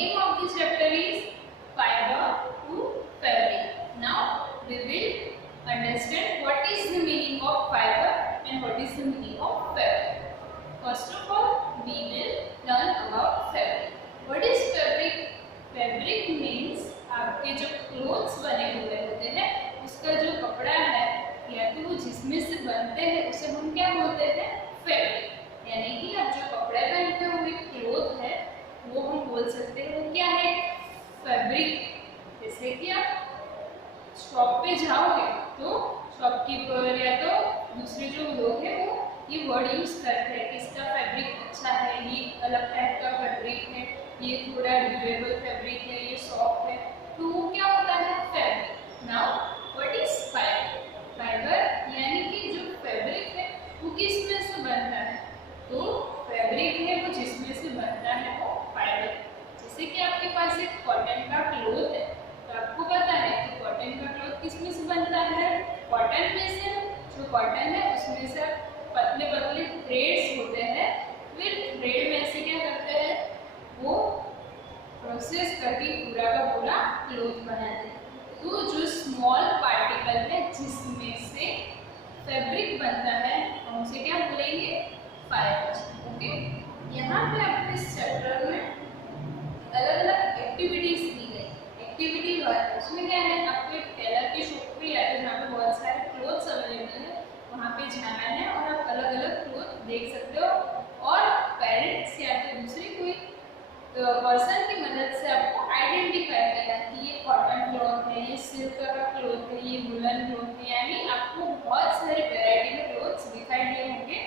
name of the chapter is Fiber to Fabric. Now we will understand what is the meaning of fiber and what is the meaning of fabric. First of all, we will learn about fabric. What is fabric? Fabric means आपके जो clothes बने हुए होते हैं उसका जो कपड़ा है या तो वो जिसमें से बनते हैं उसे हम क्या बोलते हैं? फैब्रिक। यानी कि आप जो कपड़े पहनते हुए क्लोथ है वो हम बोल सकते हैं वो क्या है? फैब्रिक। जैसे कि आप शॉप पे जाओगे तो शॉपकीपर या तो दूसरे जो लोग हैं वो ये वर्ड यूज करते हैं कि इसका फैब्रिक अच्छा है, ये अलग टाइप का फैब्रिक है, ये थोड़ा ड्यूरेबल फैब्रिक है, ये सॉफ्ट है, तो वो क्या होता है? Fabric. Now what is fibre? Fibre यानी कि जो फैब्रिक है वो किस में से बनता है? तो फैब्रिक है वो जिसमें से बनता है वो फाइबर। जैसे कि आपके पास एक कॉटन का क्लोथ है तो आपको पता है कि कॉटन का क्लोथ किस में से बनता है? कॉटन में से। जो कॉटन है उसमें से पतले पतले थ्रेड्स होते हैं, फिर थ्रेड में से क्या करते हैं वो प्रोसेस करके पूरा का पूरा क्लोथ बनाते हैं। तो जो स्मॉल पार्टिकल है जिसमें से फैब्रिक बनता है हम उसे क्या बोलेंगे? फाइबर। ओके, यहाँ पे आपको इस चैप्टर में अलग अलग एक्टिविटीज दी गई। एक्टिविटी 1 उसमें क्या है? आपको एक टेलर की शॉप पे या तो जहाँ पे बहुत सारे क्लोथ्स अवेलेबल है वहाँ पे जाना है और आप अलग अलग क्लोथ देख सकते हो और पेरेंट्स या फिर दूसरी कोई पर्सन की मदद से आपको आइडेंटिफाई करना है कि ये कॉटन क्लॉथ है, ये सिल्क का क्लॉथ है, ये वुलन क्लॉथ है। यानी आपको बहुत सारे वैरायटी में क्लॉथ्स दिखाई दिए होंगे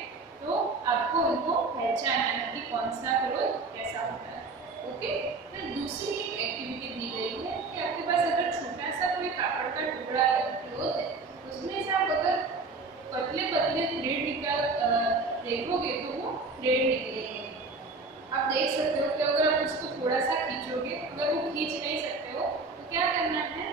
तो आपको उनको पहचानना है कि कौन सा क्लॉथ कैसा होता है। ओके, फिर दूसरी एक्टिविटी दी गई है कि आपके पास अगर छोटा सा कोई कापड़ का टुकड़ा क्लॉथ है उसमें से आप अगर पतले पतले थ्रेड निकाल देखोगे तो वो थ्रेड निकलेंगे। आप देख सकते हो कि अगर आप उसको थोड़ा सा खींचोगे, अगर वो खींच नहीं सकते हो तो क्या करना है?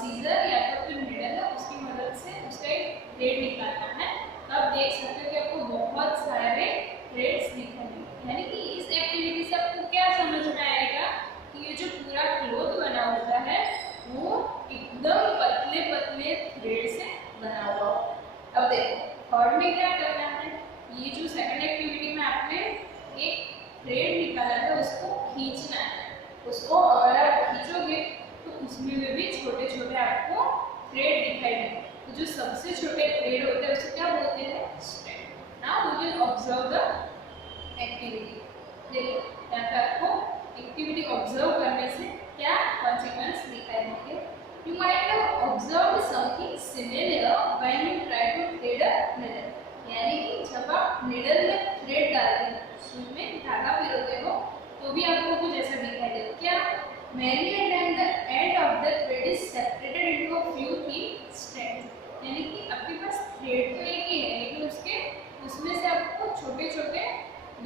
सीजर या तो फिर नीडल है उसकी मदद से उसका एक थ्रेड निकालना है। तो आप देख सकते हो कि आपको बहुत सारे थ्रेड्स दिखेंगे। यानी कि इस एक्टिविटी से आपको क्या समझ में आएगा कि ये जो पूरा क्लोथ बना होता है वो एकदम पतले पतले थ्रेड से बना हुआ। अब देखो थर्ड में क्या करना है? ये जो सेकंड एक्टिविटी में आपने एक थ्रेड निकाला था उसको खींचना है। उसको अगर आप खींचोगे तो उसमें भी छोटे छोटे आपको थ्रेड दिखाई देंगे। तो जो सबसे छोटे थ्रेड होते हैं उसे क्या बोलते हैं? Strand. Now we will observe the activity. देखो यहाँ पे आपको एक्टिविटी ऑब्जर्व करने से क्या कॉन्सिक्वेंस दिखाई देंगे। You might have observed something similar when you try to thread a needle. यानी कि जब आप needle में thread डालते हो, सुई में धागा पिरोते हो, तो भी आपको कुछ ऐसा दिखाई देगा। क्या? Many a time the end of the thread is separated into a few thin strands. यानी कि आपके पास thread तो एक ही है, लेकिन उसमें से आपको छोटे छोटे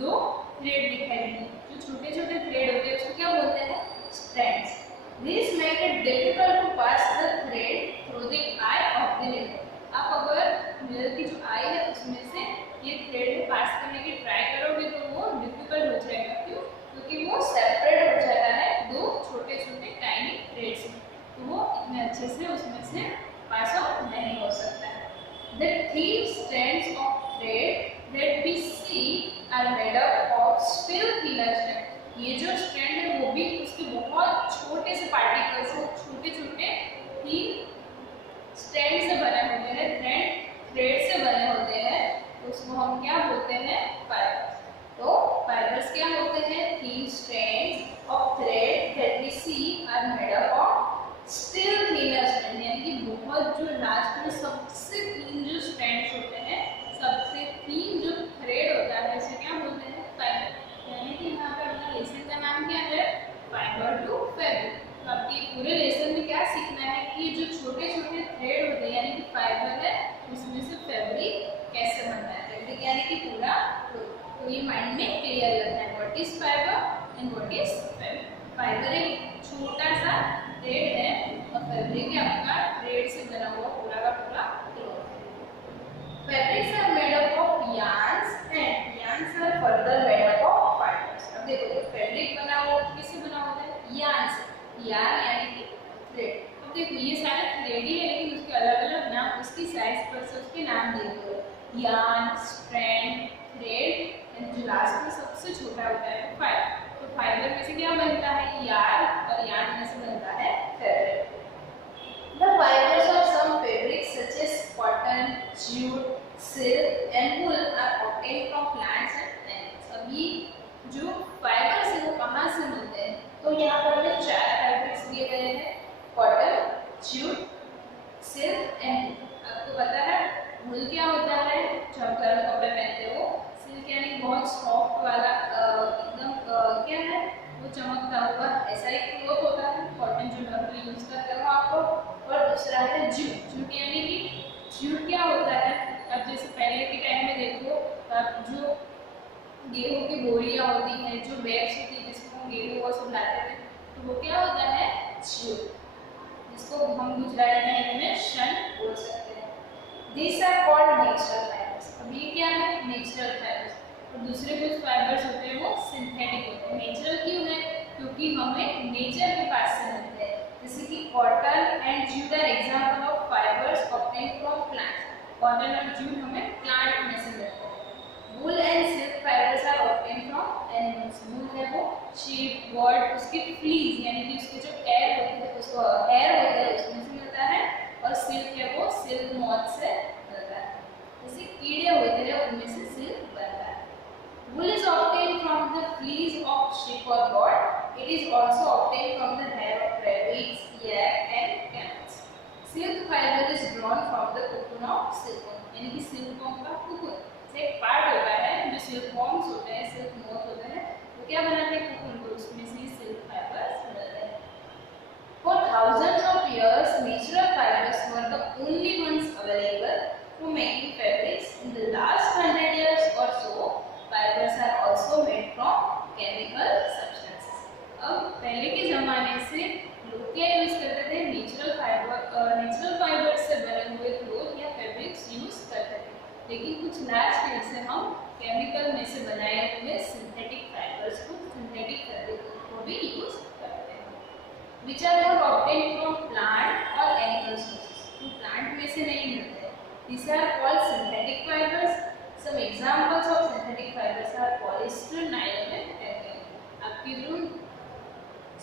2 thread दिखाई देंगे। जो छोटे छोटे thread होते हैं उसको क्या बोलते हैं? Strands. This make it difficult to pass the thread through the eye of the needle. आप अगर needle की जो आई है उसमें से ये थ्रेड पास करने की ट्राई करोगे तो वो डिफिकल्ट हो जाएगा। क्यों? क्योंकि वो सेपरेट हो जाता है 2 छोटे छोटे टाइनी थ्रेड्स में, तो वो इतने अच्छे से उसमें से पास आउट नहीं हो सकता है। The thin strands of thread that we see are made up of still thinner strands. ये जो स्ट्रैंड है वो भी उसके बहुत छोटे से पार्टिकल से छोटे छोटे थीन स्ट्रैंड से बने होते हैं, थ्रेड से बने होते हैं। तो उसको हम क्या बोलते हैं? फाइबर्स। तो फाइबर्स क्या होते हैं? Thin strands of thread that we see are made up of still thinner strand. यानी कि बहुत जो लास्ट में सबसे थीन जो स्ट्रैंड्स होते हैं, सबसे थीन जो थ्रेड होता है उसे क्या बोलते हैं? फाइबर। यानी कि यहाँ पे अपना लेसन का नाम क्या है? Fibre to fabric. तो आपके पूरे लेसन में क्या सीखना है कि जो छोटे छोटे थ्रेड होते हैं यानी कि फाइबर है उसमें से फैब्रिक कैसे बनता है। फैब्रिक यानी कि पूरा तो ये माइंड में क्लियर रखना है। What is fibre and what is fabric? Fibre एक छोटा सा थ्रेड है और फैब्रिक है आपका थ्रेड से बना हुआ पूरा का पूरा cloth. Fabrics are made up of yarns and yarns are further made up of fibers. अब देखो जो फैब्रिक बना हुआ किससे बना होता है? यार्न यानी कि थ्रेड। अब देखो ये सारे थ्रेड ही है लेकिन उसके अलग अलग नाम उसकी साइज पर से उसके नाम दिए हुए हैं, यार्न, स्ट्रैंड, थ्रेड एंड जो लास्ट में सबसे छोटा होता है वो फाइबर। तो फाइबर में से क्या बनता है, यार्न, और यार्न में से बनता है thread. The fibers of some fabrics such as cotton, jute, silk and wool are obtained from plants and animals. अभी जो फाइबर्स है वो कहाँ से मिलते हैं, तो यहाँ पर हमें 4 फैब्रिक्स दिए गए हैं, cotton, jute, silk and wool. आपको पता है वूल क्या होता है, जो हम गर्म कपड़े पहनते हो। सिल्क यानी बहुत सॉफ्ट वाला एकदम क्या है वो चमकता हुआ ऐसा एक क्लॉथ होता है। कॉटन जो नॉर्मली यूज करते हो आप लोग। और दूसरा है जूट। जूट यानी कि जूट क्या होता है, अब जैसे पहले के टाइम में देखो जो गेहूं की बोरियां होती हैं, जो बैग्स होती है जिसको हम गेहूं वो सब लाते थे, तो वो क्या होता है, जूट, जिसको हम गुजराती में शन बोल सकते हैं। These are called natural fibers। अब ये क्या है, नेचुरल फाइबर्स। और दूसरे कुछ फाइबर्स होते हैं वो सिंथेटिक होते हैं। नेचुरल क्यों है, क्योंकि हमें नेचर के पास से मिलते हैं। जैसे कि cotton and jute are example of fibres obtained from plants. Cotton और जूट हमें प्लांट में से मिलते हैं। Wool and silk fibres are obtained from animals. Wool है वो शीप, बर्ड, उसके फ्लीज यानी कि उसके जो एयर होते हैं उसको हेयर होते हैं उसमें से मिलता है। और सिल्क है वो सिल्क मॉथ से मिलता है, जैसे कीड़े होते हैं उनमें से सिल्क बनता है। Wool is obtained from the fleece of sheep or goat. It is also obtained from the hair of rabbits, yak and camels. Silk fiber is drawn from the cocoon of silkworm। यानी कि silkworm का cocoon से एक part होता है जो सिल्कवर्म्स होते हैं, सिल्क मोथ होते हैं, वो क्या बनाते हैं cocoon को, उसमें से सिल्क फाइबर्स मिलते हैं। For thousands of years, natural fibers were the only ones available for making fabrics. In the last 100 years or so, fibers are also made from chemical substances। अब पहले के ज़माने से लोग क्या यूज करते थे, नेचुरल फाइबर से बने हुए क्लोथ या फैब्रिक्स यूज करते थे। लेकिन कुछ लास्ट ईयर से हम केमिकल में से बनाए हुए सिंथेटिक फाइबर्स को, सिंथेटिक फैब्रिक को भी यूज करते हैं। Which are not obtained from plant or animal sources। तो प्लांट में से नहीं मिलते। These are called synthetic fibers। Some examples of synthetic fibers are polyester, nylon and acrylic। आपकी जो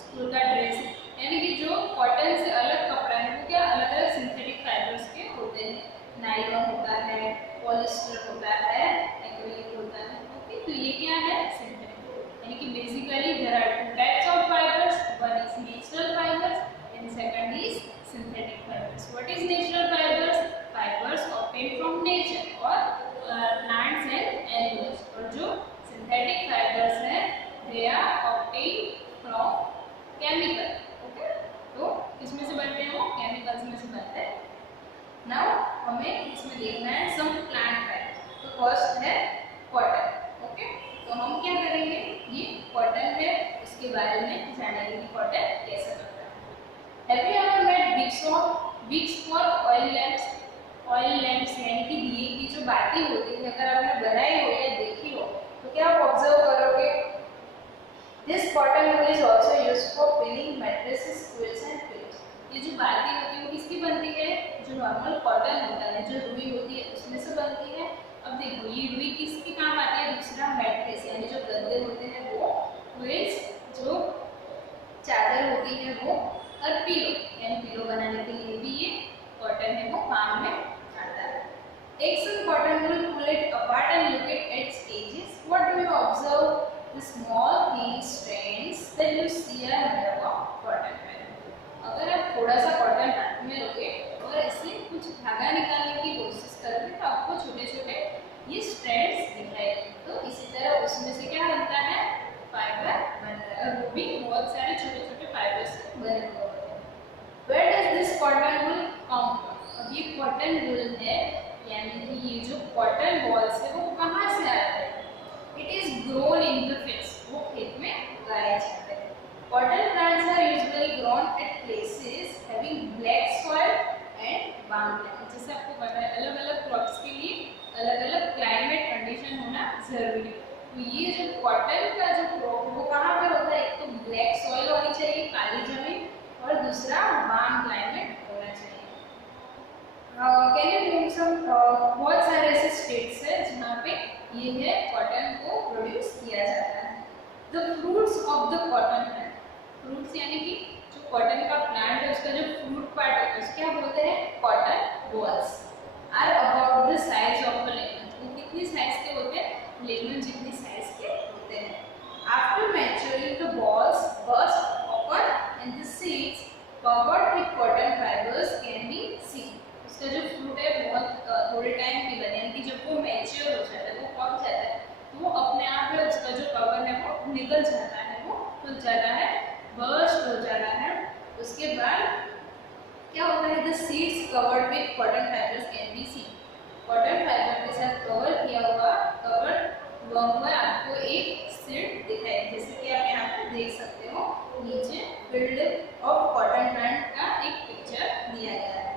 स्कूल का ड्रेस यानी कि जो कॉटन से अलग कपड़ा है वो क्या अलग अलग सिंथेटिक फाइबर्स के होते हैं। नायलॉन होता है, पॉलिस्टर होता है, एक्रिलिक होता है। ओके, तो ये क्या है, सिंथेटिक। यानी कि basically there are 2 types of fibres, one is natural fibres and second is synthetic fibres. What is natural fibres? Fibres obtained from nature और प्लांट्स एंड एनिमल्स। और जो सिंथेटिक फाइबर्स हैं they are obtained from chemical. Okay, तो किसमें से बनते हैं वो, केमिकल्स में से बनते हैं। नाउ हमें इसमें देखना है सम प्लांट फाइबर्स। तो फर्स्ट है कॉटन। ओके, तो हम क्या करेंगे, ये कॉटन है इसके बारे में जानेंगे कि कॉटन कैसे बनता है। Have you ever made wicks for oil lamps? Oil lamps यानी कि दिए की जो बाती होती है, अगर आपने बनाई हो या देखी हो तो क्या आप ऑब्जर्व करोगे, this cotton wool is also used for pinning mattresses, quilts and pillows। ये जो बाती होती है वो किसकी बनती है, जो नॉर्मल कॉटन होता है, जो रुई होती है उसमें से बनती है। अब देखो ये रुई किसके काम आती है, दूसरा मैट्रेस यानी जो गद्दे होते हैं वो, क्विल्ट्स जो चादर होती है वो, और पिलो यानी पिलो बनाने के लिए भी ये कॉटन है वो काम में आता है। Take some cotton wool, pull it apart and look at its edges। What do you observe? The small thin strands that you see are made of cotton fiber। अगर आप थोड़ा सा कॉटन हाथ में लोगे और ऐसे कुछ धागा निकालने की कोशिश करोगे तो आपको छोटे छोटे ये स्ट्रैंड्स दिखाई देंगे। तो इसी तरह उसमें से क्या बनता है, फाइबर बनता है, और वो भी बहुत सारे छोटे छोटे फाइबर से बने हुए होते हैं। Where does this cotton wool come from? अब ये कॉटन वूल है यानी कि ये जो कॉटन बॉल्स है वो कहाँ से आते हैं? It is grown in the fields। वो खेत में उगाए जाते हैं। Cotton plants are usually grown at places having black soil and warm climate। जैसे आपको पता है अलग अलग क्रॉप्स के लिए अलग अलग क्लाइमेट कंडीशन होना जरूरी है। तो ये जो कॉटन का जो क्रॉप वो कहाँ पे होता है, एक तो ब्लैक सॉइल होनी चाहिए, काली जमीन, दूसरा वार्म क्लाइमेट होना चाहिए। कैन यू नेम सम, बहुत सारे ऐसे स्टेट्स हैं जहाँ पे ये है कॉटन को प्रोड्यूस किया जाता है। The fruits of the cotton है, फ्रूट्स यानी कि जो कॉटन का प्लांट है उसका जो फ्रूट पार्ट है उसको क्या बोलते हैं, cotton balls. Are about the size of a lemon, वो कितनी साइज के होते हैं, लेमन जितनी साइज के होते हैं। After maturing the balls burst open and the seeds covered with cotton fibres can be seen. उसका जो फ्रूट है बहुत थोड़े टाइम के बाद यानी कि जब वो मैच्योर हो जाता है, वो पक जाता है, तो वो अपने आप है उसका जो कवर है वो निकल जाता है, वो खुल जाता है, बर्स्ट हो जाता है। उसके बाद क्या होता है, the seeds covered with cotton fibres can be seen. Cotton fibre के साथ कवर किया हुआ, कवर हुआ हुआ आपको एक सीड दिखाई, जैसे कि आप यहाँ पर देख सकते हो नीचे फील्ड ऑफ कॉटन प्लांट का एक पिक्चर दिया गया है।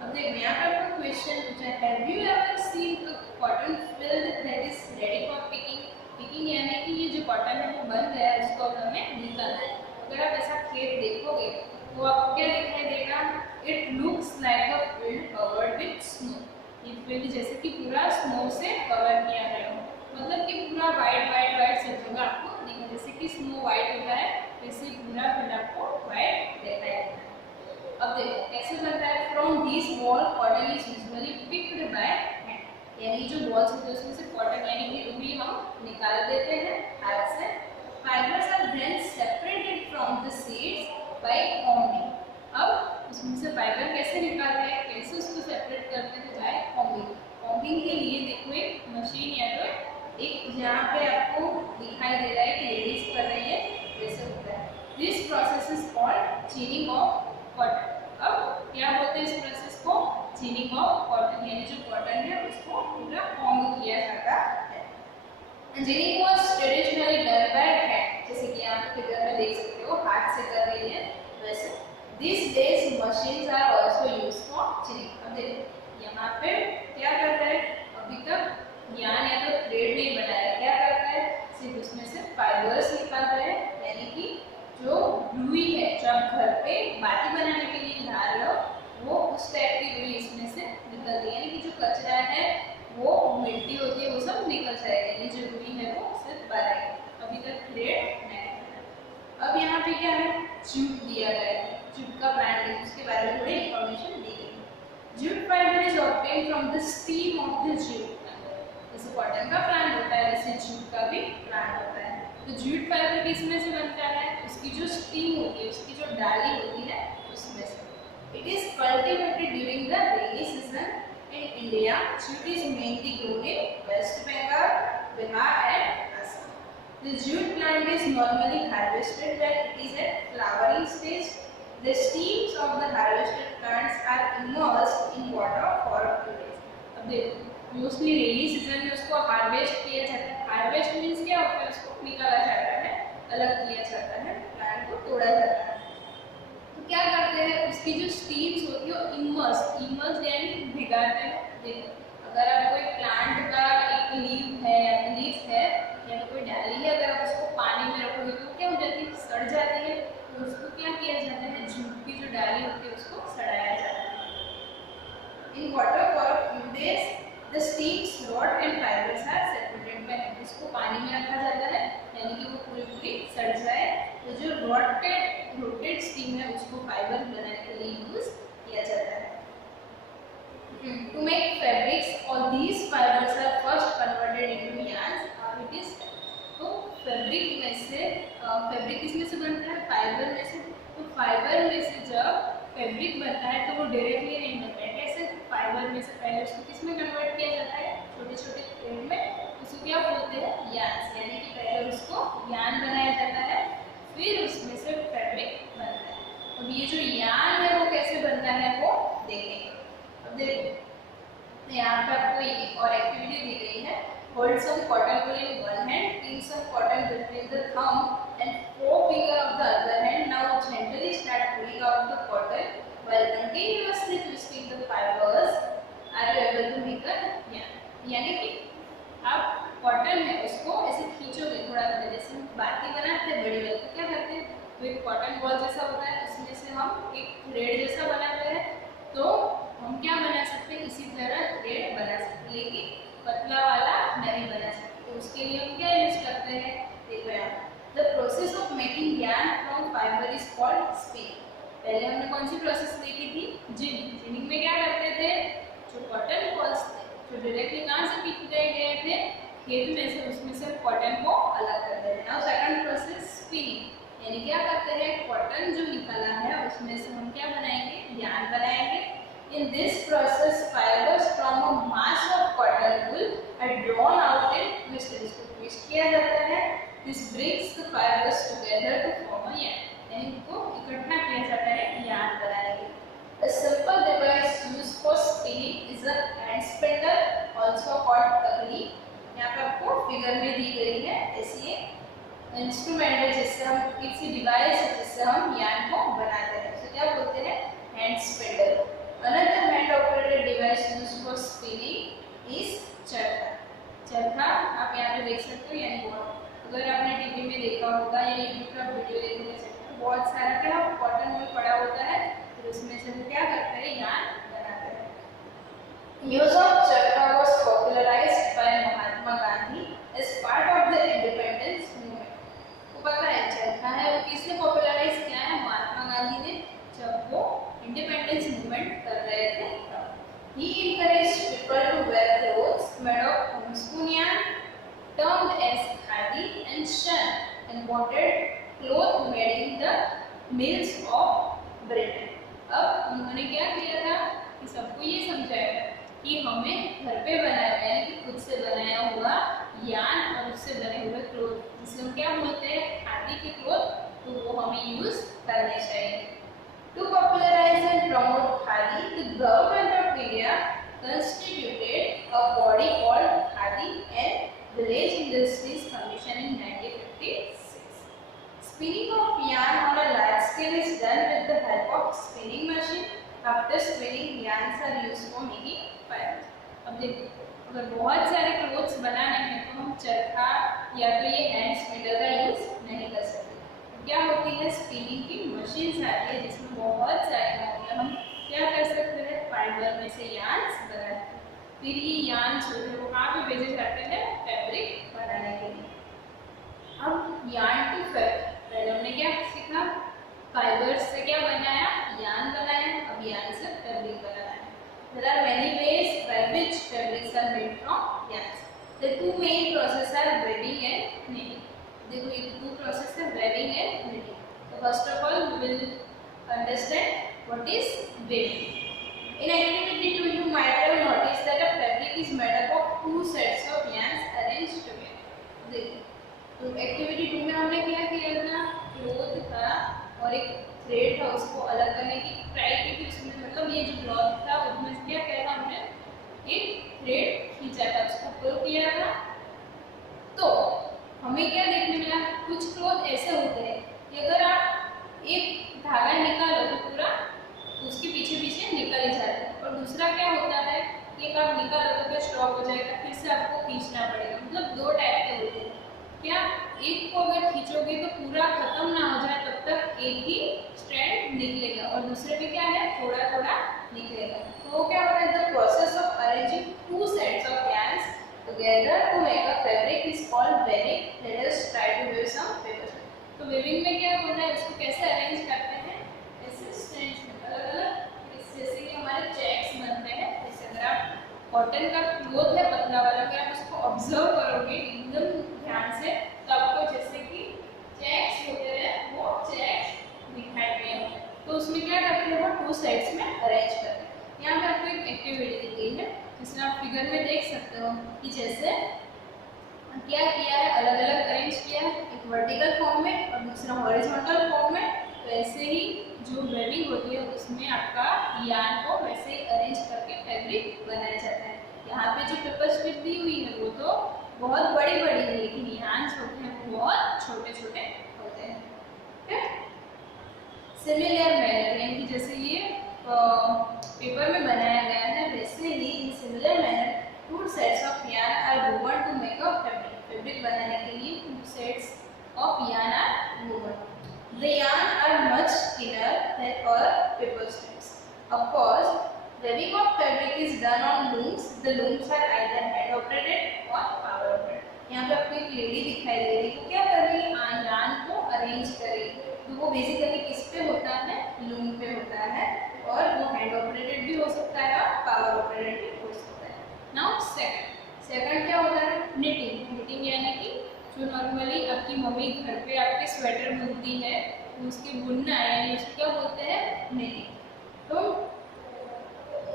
अब देखो यहाँ पर आपको क्वेश्चन पूछा है, have you ever seen a cotton field that is ready for picking. Picking यानी कि ये जो कॉटन है वो बन गया है, उसको हमें निकालना है। अगर आप ऐसा खेत देखोगे तो आपको क्या दिखाई देगा, it looks like a field covered with snow. ये फील्ड जैसे कि पूरा स्नो से कवर किया गया हो, मतलब कि पूरा वाइट वाइट वाइट सब जगह आपको दिखा, जैसे कि स्नो वाइट होता है वैसे पूरा फील्ड आपको वाइट दिखाई देता है। अब देखो कैसे बनता है, from this ball cotton is usually picked by hand, यानी जो बॉल्स होते हैं उसमें से कॉटन यानी कि रुई हम निकाल देते हैं हाथ से। Fibres are then separated from the seeds by combing. अब उसमें से फाइबर कैसे निकालते हैं, कैसे उसको सेपरेट करते हैं, बाय कॉम्बिंग। कॉम्बिंग के लिए देखो एक मशीन या तो एक यहाँ पे आपको दिखाई दे रहा है कि लेडीज कर रही है, वैसे होता है। This process is called ginning of cotton. अब क्या बोलते हैं इस प्रोसेस को, चीनिंग ऑफ कॉटन, यानी जो कॉटन है उसको पूरा कॉम्ब किया जाता है। Ginning was traditionally done by hand, जैसे कि आप फिगर में देख सकते हो हाथ से कर रही है वैसे। These days machines are also used for ginning. अब देखो यहाँ पे क्या करता है, अभी तक यान या तो थ्रेड नहीं बनाया, क्या करता है, सिर्फ उसमें से फाइबर्स निकालता है, यानी कि जो रुई है जो आप घर पे बाती बनाने के लिए ला रहे हो वो उस टाइप की रुई इसमें से निकलती है, यानी कि जो कचरा है वो मिट्टी होती है वो सब निकल जाएगा, ये जो रुई है वो सिर्फ बाहर आएगी। अभी तक थ्रेड नहीं बना। अब यहाँ पे क्या है, जूट दिया गया है, जूट का प्लांट है उसके बारे में थोड़ी इंफॉर्मेशन दी गई है। Jute fibre is obtained from the steam of the jute. जैसे कॉटन का प्लांट होता है वैसे जूट का भी प्लांट होता है। तो जूट फाइबर किसमें से बनता है, उसकी जो स्टीम होती है, उसकी जो डाली होती है उसमें से। It is cultivated during the rainy season in India. Jute is mainly grown in West Bengal, Bihar and Assam. The jute plant is normally harvested when it is at flowering stage. The stems of the harvested plants are immersed in water for a few days. अब देखो mostly rainy season में उसको harvest किया जाता है। Harvest means क्या होता है, उसको निकाला जाता है, अलग किया जाता है, प्लांट को तोड़ा जाता है। तो क्या करते हैं, उसकी जो स्टीम्स होती है वो इमर्स यानी भिगाते हैं। देखो अगर आप कोई प्लांट का एक लीफ है या कोई डाली है, अगर आप उसको पानी में रखोगे तो क्या हो जाती है, सड़ जाती है। तो उसको क्या किया जाता है, जूट की जो डाली होती है उसको सड़ाया जाता है। इन water for a few days the steams rot and fibers are separated by hand। इसको पानी में रखा जाता है यानी कि वो पूरी सड़ जाए। तो जो रोटेड स्टीम है उसको फाइबर बनाने के लिए यूज किया जाता है। To make fabrics all these fibres are first converted into yarns। It is तो फैब्रिक में से फैब्रिक किसमें से बनता है, फाइबर में से। तो फाइबर में से जब फैब्रिक बनता है तो वो डायरेक्टली नहीं बनता है, कैसे, फाइबर में से पहले उसको किसमें कन्वर्ट किया जाता है, छोटे छोटे थ्रेड में। उसको क्या बोलते हैं, यार्न्स, यानी कि पहले उसको यार्न बनाया जाता है फिर उसमें से फैब्रिक बनता है। अब ये जो यार्न है वो कैसे बनता है वो देखेंगे। अब देखो यहाँ पर आपको एक और एक्टिविटी दी गई है, hold some cotton wool in one hand, pin some cotton between the thumb and forefinger of the other hand. Now gently start pulling out the cotton while continuously twisting the fibers. Are you able to make a yarn? यानी कि आप cotton है उसको ऐसे खींचोगे थोड़ा थोड़ा, जैसे बाती बनाते हैं बड़ी वाली, तो क्या करते हैं एक कॉटन बॉल जैसा होता है, उसमें से हम एक थ्रेड जैसा बनाते हैं, तो हम क्या बना सकते हैं, इसी तरह थ्रेड बना सकते हैं, लेकिन पतला वाला नहीं बना सकते। तो उसके लिए हम क्या यूज करते हैं, देख रहे हैं, the process of making yarn from fibre is called spinning. पहले हमने कौन सी प्रोसेस देखी थी, जिनिंग। जिनिंग में क्या करते थे, जो कॉटन बॉल्स थे जो डायरेक्टली कहाँ से पिक गए थे, खेत में से, उसमें से कॉटन को अलग कर देते हैं। नाउ सेकंड प्रोसेस स्पिनिंग, यानी क्या करते हैं, कॉटन जो निकला है उसमें से हम क्या बनाएंगे, यार्न बनाएंगे। In this process, fibers from a mass of cotton wool are drawn out in twist. इसको twist किया जाता है। This brings the fibers together to form a yarn. यानी इनको इकट्ठा किया जाता है यार्न बनाने के लिए। A simple device used for spinning is a hand spindle, also called तकली। यहाँ पे आपको फिगर में दी गई है, ऐसी इंस्ट्रूमेंट है जिससे हम, किसी डिवाइस है जिससे हम यार्न को बनाते हैं, तो क्या बोलते हैं, hand spindle. Another hand operated device used for spinning is चरखा। चरखा आप यहाँ पे देख सकते हो, यानी अगर आपने टीवी में देखा होगा या यूट्यूब का वीडियो देखने से बहुत सारा क्या कॉटन वूल पड़ा होता है, फिर उसमें से वो क्या करते हैं, यार्न बनाते हैं। Use of चरखा was popularized by Mahatma Gandhi as part of the independence movement। को पता है चरखा है वो किसने पॉपुलराइज किया है, महात्मा गांधी ने, जब वो इंडिपेंडेंस मूवमेंट कर रहे थे। He encouraged people to wear clothes made of homespun yarn, termed as khadi and shan, and wanted cloth made in the mills of Britain। अब उन्होंने क्या किया था कि सबको ये समझाया कि हमें घर पे बनाया, यानी कि खुद से बनाया हुआ यार्न और उससे बने हुए क्लोथ, जिसे हम क्या बोलते हैं, खादी के क्लोथ, तो वो हमें यूज करने चाहिए। To popularize and promote khadi, the government of India constituted a body called Khadi and Village Industries Commission in 1956. Spinning of yarn on a large scale is done with the help of spinning machine. After spinning, yarns are used for making fibers. अब देखो, अगर बहुत सारे clothes बनाने हैं तो हम चरखा या तो ये हैंड स्पिनर का यूज नहीं कर सकते। क्या होती है, स्पिनिंग की मशीन आती है जिसमें बहुत सारी होती है, हम क्या कर सकते हैं, फाइबर में से यार्न्स बनाते हैं। फिर ये यार्न्स होते हैं वो कहाँ पे भेजे जाते हैं, फैब्रिक बनाने के लिए। अब यार्न टू फैब्रिक, पहले हमने क्या सीखा, फाइबर्स से क्या बनाया, यार्न बनाया, अब यार्न से फैब्रिक बनाया। There are many ways by which fabrics are made from yarns. The two main processes are weaving and knitting. देखो ये two processes है, weaving and knitting. So first of all we will understand what is weaving. In activity 2 you might have noticed that a fabric is made up of two sets of yarns arranged together. देखो तो activity 2 में हमने क्या किया था, cloth था और एक थ्रेड था, उसको अलग करने की ट्राई की थी। उसमें मतलब ये जो क्लॉथ था उसमें क्या किया था, हमने एक थ्रेड खींचा था, उसको पुल किया था। तो हमें क्या देखने मिला, कुछ क्लॉथ ऐसे होते हैं कि अगर आप एक धागा निकालो तो पूरा उसके पीछे पीछे निकल ही जाता है, और दूसरा क्या होता है कि एक आप निकालो तो क्या स्टॉप हो जाएगा, फिर से आपको खींचना पड़ेगा। मतलब दो टाइप के होते हैं, क्या एक को अगर खींचोगे तो पूरा खत्म ना हो जाए तब तक एक ही स्ट्रैंड निकलेगा, और दूसरे में क्या है, थोड़ा थोड़ा निकलेगा। तो वो क्या होता है, the process of arranging to sets of yarns together to make a fabric is called weaving. Let us try to weave some papers. तो weaving में क्या होता है, इसको कैसे अरेंज करते हैं, ऐसे स्ट्रैंड्स में अलग अलग, जैसे कि हमारे चेक्स बनते हैं। जैसे अगर आप कॉटन का क्लॉथ है पतला वाला, अगर आप उसको ऑब्जर्व करोगे एकदम ध्यान से तो आपको जैसे कि चेक्स होते हैं वो चेक्स दिखाई देंगे। तो उसमें क्या करते हैं, वो टू साइड्स में अरेंज करते हैं। यहाँ पे आपको एक एक्टिविटी दी गई है जिसमें आप फिगर में देख सकते हो कि जैसे क्या किया है, अलग अलग अरेंज किया है, एक वर्टिकल फॉर्म में और दूसरा हॉरिजॉन्टल फॉर्म में। तो ऐसे ही जो वेविंग होती है उसमें आपका यार्न को वैसे ही अरेंज करके फैब्रिक बनाया जाता है। यहाँ पे जो पेपर स्ट्रिप दी हुई है वो तो बहुत बड़ी बड़ी है, लेकिन यार्न्स होते हैं वो बहुत छोटे छोटे होते हैं। ठीक है, सिमिलर मैनर, यानी कि जैसे ये पेपर में बनाया गया है वैसे ही in similar manner two sets of yarn are woven to make a fabric. Fabric बनाने के लिए two sets of yarn are woven. The yarn are much thinner than our paper strands. Of course, weaving of fabric is done on looms. The looms are either hand operated or power operated. यहाँ पे आपको एक lady दिखाई दे रही है, वो क्या कर रही है, यार्न को अरेंज कर रही है। तो वो बेसिकली किस पे होता है, लूम पे होता है, और वो हैंड ऑपरेटेड भी हो सकता है और पावर ऑपरेटेड भी हो सकता है। नाउ सेकंड क्या होता है, निटिंग यानी कि जो नॉर्मली आपकी मम्मी घर पे आपके स्वेटर बुनती है, उसकी बुनना यानी उसको क्या बोलते हैं, निटिंग। तो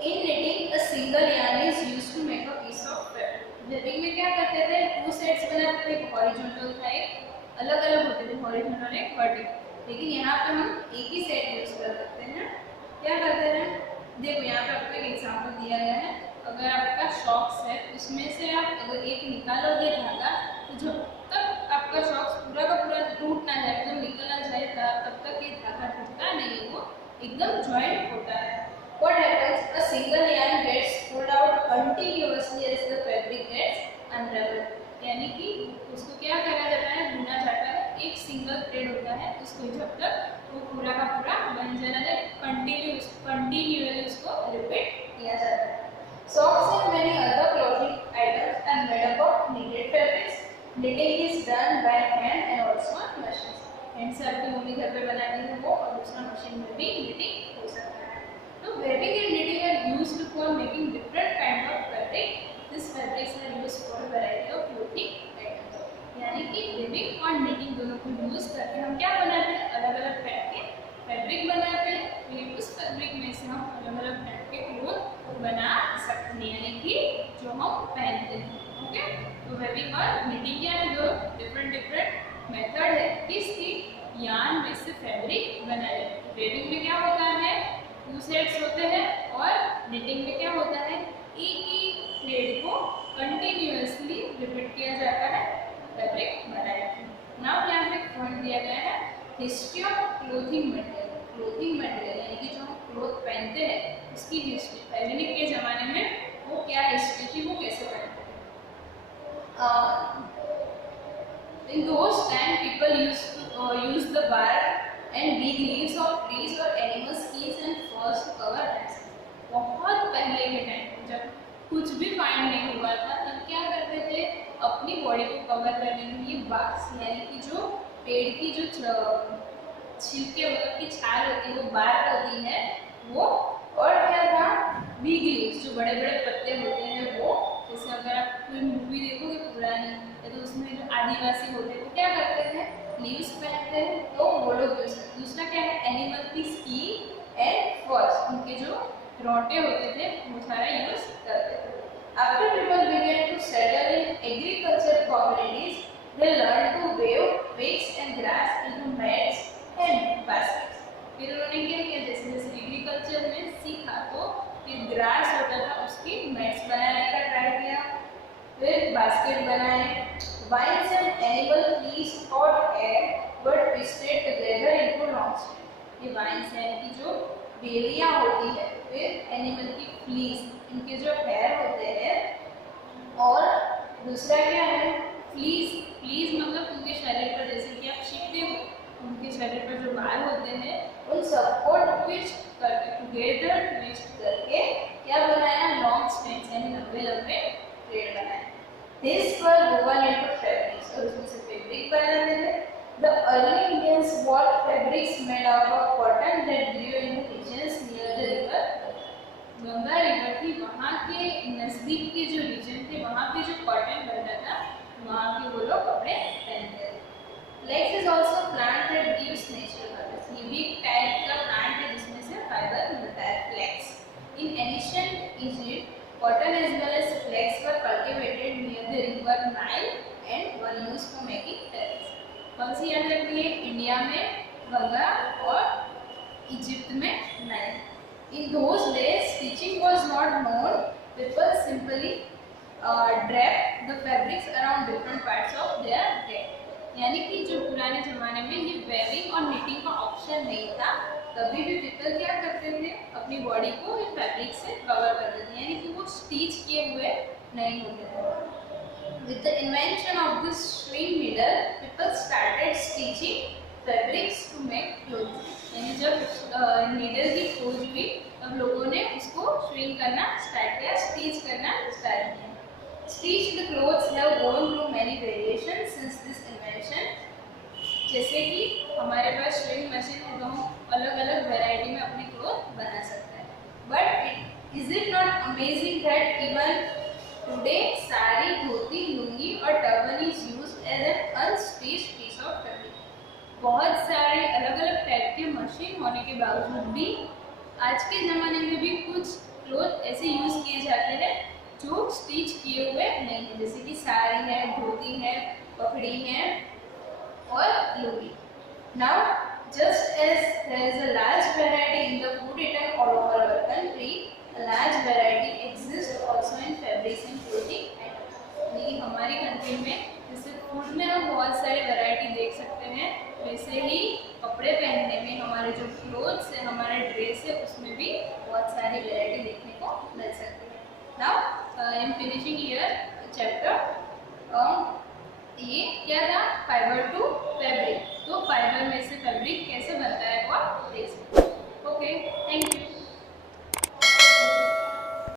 in knitting a single yarn is used to make a piece of fabric. Weaving में क्या करते थे, 2 सेट्स बनाते थे, एक हॉरिजॉन्टल था, एक अलग अलग होते थे, हॉरिजॉन्टल एक वर्टिकल। लेकिन यहाँ पे हम एक ही सेट यूज कर सकते हैं। क्या करते हैं, देखो यहाँ पे आपको एक एग्जांपल दिया गया है। अगर आपका शॉक्स है, उसमें से आप अगर एक निकालोगे धागा, तो जब तक आपका शॉक्स पूरा का पूरा टूट ना जाए, एकदम निकल ना जाए, तब तक ये धागा टूटता नहीं, वो एकदम जॉइंट होता है। What happens? A single yarn gets pulled out continuously as the fabric gets unraveled. यानी कि उसको क्या करा जाता है, बुना जाता है, एक सिंगल थ्रेड होता है, उसको जब तक वो पूरा का पूरा बन जाना है, कंटिन्यूअसली उसको रिपीट किया जाता है। Socks and many other clothing items are made up of knitted fabrics. Knitting is done by hand and also on machines. Hand से आपकी मम्मी घर पे बनाती है वो, और दूसरा मशीन में भी knitting हो सकता है। So weaving and knitting are used for making different kind of fabric. These fabrics are used for a variety of clothing items. यानी कि weaving और knitting दोनों को यूज करके हम क्या बनाते हैं, अलग अलग टाइप के फैब्रिक बनाते हैं। फिर उस फैब्रिक में से हम अलग अलग टाइप के क्लोथ बना सकते हैं, यानी कि जो हम पहनते हैं। ओके, तो weaving और knitting क्या है, दो डिफरेंट मेथड है किसकी, यार्न में से फैब्रिक बनाने। weaving में क्या होता है, 2 सेट्स होते हैं, और निटिंग में क्या होता है, एक ही थ्रेड को कंटिन्यूअसली रिपीट किया जाता है, फैब्रिक बनाया जाता है। नाउ यहाँ पे पॉइंट दिया गया है, history of clothing material. Clothing material यानी कि जो हम क्लोथ पहनते हैं उसकी हिस्ट्री, पहले के ज़माने में वो क्या हिस्ट्री थी, वो कैसे पहनते थे। In those time people used to use the bark and big leaves of trees or animal skins and furs to cover themselves. बहुत पहले के टाइम जब कुछ भी फाइंड नहीं हुआ था, तब क्या करते थे, अपनी बॉडी को कवर करने के लिए बार्क यानी कि जो पेड़ की जो छिलके मतलब की छाल होती है, वो बार्क होती है वो, और क्या था, बिग लीव्स जो बड़े बड़े पत्ते होते हैं वो। जैसे अगर आप कोई मूवी देखोगे पुरानी, तो उसमें जो आदिवासी होते हैं वो क्या करते हैं, लीव्स पहनते हैं, तो वो लोग दूसरा क्या है, एनिमल की स्किन एंड फर्स, उनके जो रोटे होते थे वो सारा यूज करते थे। After people began to settle in agricultural communities, they learned to weave twigs and grass into mats and baskets. फिर उन्होंने क्या किया, जैसे जैसे एग्रीकल्चर में सीखा तो फिर ग्रास होता था उसकी मैट्स बनाने का ट्राई किया, फिर बास्केट बनाए। Vines and animal fleece or hair were twisted together into long strands. ये vines है कि जो बेलियां होती है, फिर एनिमल की फ्लीस, इनके जो हेयर होते हैं, और दूसरा क्या है, फ्लीस मतलब उनके शरीर पर, जैसे कि आप शिपते हो, उनके शरीर पर जो बाल होते हैं उन सबको ट्विस्ट करके, टुगेदर ट्विस्ट करके क्या बनाया, लॉन्ग स्ट्रैंड्स यानी लंबे लंबे थ्रेड बनाए। These were woven into fabrics, और उसमें से फैब्रिक बनाते थे। The early Indians wore fabrics made out of cotton that grew in the regions near the river. Ganga river थी, वहाँ के नज़दीक के जो रीजन थे वहाँ पे जो कॉटन बनता था, वहाँ के वो लोग कपड़े पहनते थे। Flax is also plant that gives natural fibers. ये भी एक टाइप का प्लांट है जिसमें से फाइबर मिलता है, flex. In ancient Egypt, cotton as well as flax were cultivated near the river Nile and were used for making fabrics. कौन सी याद रखनी है, इंडिया में गंगा और इजिप्ट में Nile. In those days, stitching was not known. People simply draped the fabrics around different parts of their head. यानी कि जो पुराने जमाने में ये वेविंग और निटिंग का ऑप्शन नहीं था, तभी भी पीपल क्या करते थे, अपनी बॉडी को इन फैब्रिक से कवर कर देते थे, यानी कि वो स्टिच किए हुए नहीं होते थे। With the invention of this sewing needle, people started stitching fabrics to make cloth. यानी जब नीडल की खोज हुई तब लोगों ने उसको श्रिंक करना स्टार्ट किया, स्टिच करना स्टार्ट किया। Stitched clothes have gone through many variations since this invention। जैसे कि हमारे पास श्रिंक मशीन है तो हम अलग अलग वैरायटी में अपने क्लोथ बना सकते हैं। But is it not amazing that even today sari, dhoti, lungi और turban is used as an unstitched piece of fabric. बहुत सारे अलग अलग टाइप के मशीन होने के बावजूद भी आज के ज़माने में भी कुछ क्लोथ ऐसे यूज़ किए जाते हैं जो स्टिच किए हुए नहीं है, जैसे कि साड़ी है, धोती है, पगड़ी है और lungi. Now just as there is a large variety in the food eaten all over our country, a large variety exist also in fabrics and clothing items. यानी हमारी कंट्री में जैसे फूड में हम बहुत सारी वैरायटी देख सकते हैं, वैसे ही कपड़े पहनने में हमारे जो क्लोथ्स है, हमारे ड्रेस है, उसमें भी बहुत सारी वैरायटी देखने को मिल सकती है। Now I am finishing here chapter. ये क्या था? Fibre to fabric. तो फाइबर में से फैब्रिक कैसे बनता है वो आप देख सकते हैं। Okay, thank you.